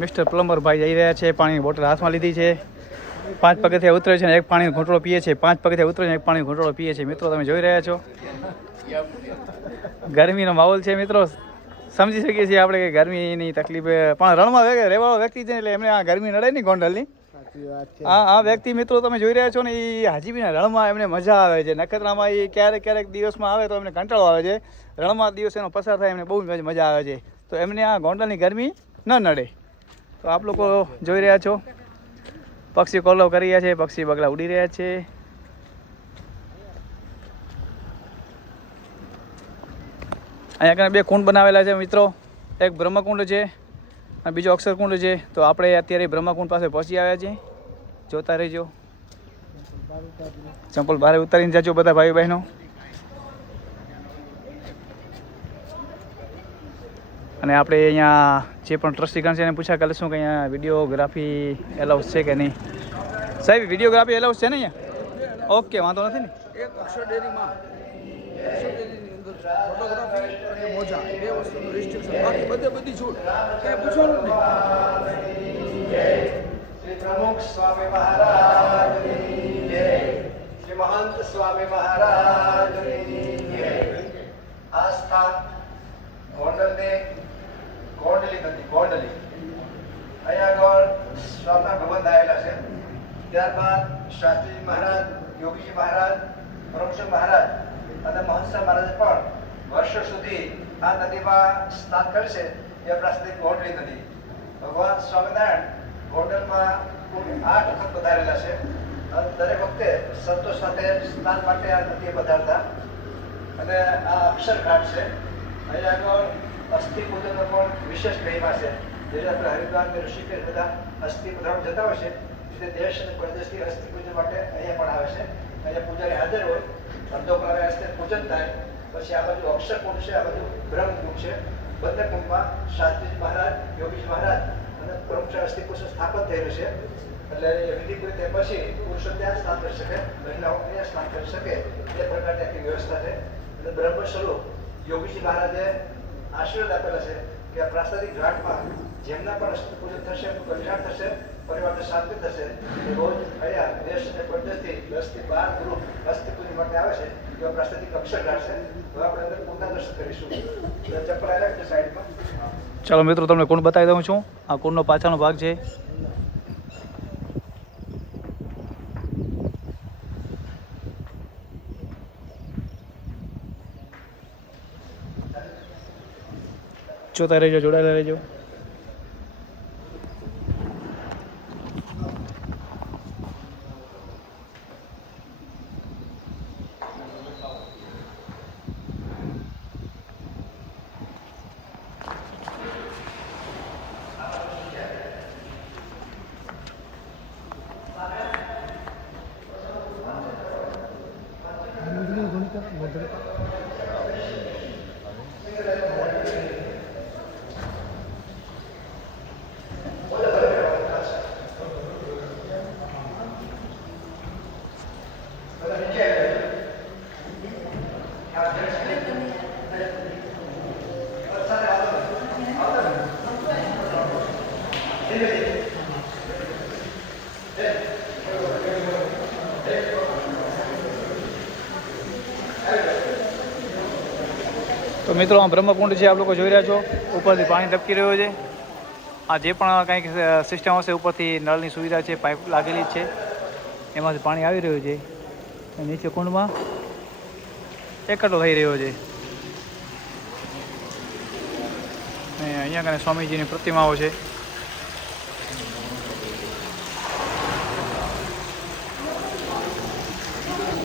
Mister plumber ભાઈ જઈ રહ્યા છે, પાણીની બોટલ હાથમાં લીધી છે, 5 પગથિયા ઉતરે છે ને એક પાણીનો ઘૂંટડો પીએ છે, 5 પગથિયા ઉતરે છે એક પાણીનો ઘૂંટડો પીએ છે. મિત્રો તમે જોઈ રહ્યા છો ગરમીનો માહોલ છે. મિત્રો સમજી શકીએ છીએ આપણે કે ગરમીની તકલીફ પણ રણમાં રહેવાળો વ્યક્તિ છે એટલે એમને આ ગરમી નડે નહીં ગોંડલની. આ વ્યક્તિ મિત્રો તમે જોઈ રહ્યા છો ને એ હાજીબીના રણમાં એમને મજા આવે છે. નખત્રામાં એ ક્યારેક દિવસમાં આવે તો એમને કંટાળો આવે છે, રણમાં દિવસ એનો પસાર થાય એમને બહુ મજા આવે છે. તો એમને આ ગોંડલની ગરમી ન નડે. તો આપ લોકો જોઈ રહ્યા છો પક્ષી કોલવ કરી રહ્યા છે, પક્ષી બગલા ઉડી રહ્યા છે. અહીંયા આગળ 2 કુંડ બનાવેલા છે મિત્રો, એક બ્રહ્મકુંડ છે અને બીજો અક્ષરકુંડ છે. તો આપણે અત્યારે બ્રહ્મકુંડ પાસે પહોંચી આવ્યા છીએ, જોતા રહેજો. ચંપલ બહાર ઉતારીને જાજો બધા ભાઈ બહેનો. અને આપણે અહીંયા જે પણ ટ્રસ્ટીગણ છે એને પૂછા કરીશું કે અહીંયા વિડીયોગ્રાફી એલાઉસ છે કે નહીં. સાહેબ વિડીયોગ્રાફી એલાઉસ છે ને અહીંયા? ઓકે, વાંધો નથી ને. એક અક્ષરડેરીમાં ફોટોગ્રાફી અને મોજા 2 વસ્તુનું રિસ્ટ્રિક્શન, બાકી બધી છૂટ, કાંઈ પૂછવાનું જ નહીં. શ્રી પ્રમુખ સ્વામી મહારાજની જય, શ્રી મહંત સ્વામી મહારાજની જય. આ સ્થાન ગોંડલની ગોંડલી નદી, ગોંડલી અહીંયા આગળ સ્વામિનારાયણ ભગવાન આવેલા છે. ત્યારબાદ શાસ્ત્રીજી મહારાજ, યોગીજી મહારાજ, પરમશંકર મહારાજ અને મહંત મહારાજ પણ વર્ષો સુધી આ નદીમાં સ્નાન કરે છે. એ આપણા ગોંડલી નદી. ભગવાન સ્વામિનારાયણ ગોંડલમાં કુલ 8 વખત પધારેલા છે અને દરેક વખતે સંતો સાથે સ્નાન માટે આ નદીએ પધારતા. અને આ અક્ષરઘાટ છે. અહીંયા આગળ અસ્થિ પૂજનનો પણ વિશેષ મહિમા છે. જે આપણે હરિદ્વાર કે ઋષિકેશ બધા અસ્થિ પધરાવવા જતા હોય છે, તે દેશ અને પરદેશથી અસ્થિ પૂજન માટે અહીંયા પણ આવે છે. અહીંયા પૂજારી હાજર હોય, અડધો કલાકે અસ્થિ પૂજન થાય. પછી આ બાજુ અક્ષરકુંડ છે, આ બાજુ બ્રહ્મકુંડ છે. બંને કુંડમાં શાસ્ત્રીજી મહારાજ, યોગીજી મહારાજ અને પરમશંકર અસ્થિ પુરુષ સ્થાપન થયેલું છે. એટલે વિધિ પૂરી થયા પછી પુરુષો ત્યાં સ્નાન કરી શકે, મહિલાઓ ત્યાં સ્નાન કરી શકે, એ પ્રકારની આખી વ્યવસ્થા છે. અને બ્રહ્મ સ્વરૂપ યોગીજી મહારાજે આશીર્વાદ આપેલા છે કે આ પ્રાસાદિક ઘાટમાં જેમના પણ અસ્થિ પૂજન થશે, કલ્યાણ થશે, પરિવારને શાંતિ થશે. રોજ અહીંયા દેશ અને પરદેશથી 10 થી 12 ગ્રુપ અસ્થિ પૂજન માટે આવે છે. એવા પ્રાસાદિક અક્ષરઘાટ છે. હવે આપણે અંદર કુંડના દર્શન કરીશું. ચપ્પલ આવ્યા છે સાઈડમાં. ચાલો મિત્રો તમને કુંડ બતાવી દઉં છું. આ કુંડનો પાછળનો ભાગ છે. જોતા રહેજો, જોડાયેલા રહેજો. તો મિત્રો આ બ્રહ્મકુંડ છે, આપ લોકો જોઈ રહ્યા છો. ઉપરથી પાણી ટપકી રહ્યું છે. આ જે પણ કંઈક સિસ્ટમ હશે ઉપરથી નળની સુવિધા છે, પાઇપ લાગેલી જ છે, એમાંથી પાણી આવી રહ્યું છે. નીચે કુંડમાં એકઠો થઈ રહ્યો છે. અહીંયા કને સ્વામીજીની પ્રતિમાઓ છે.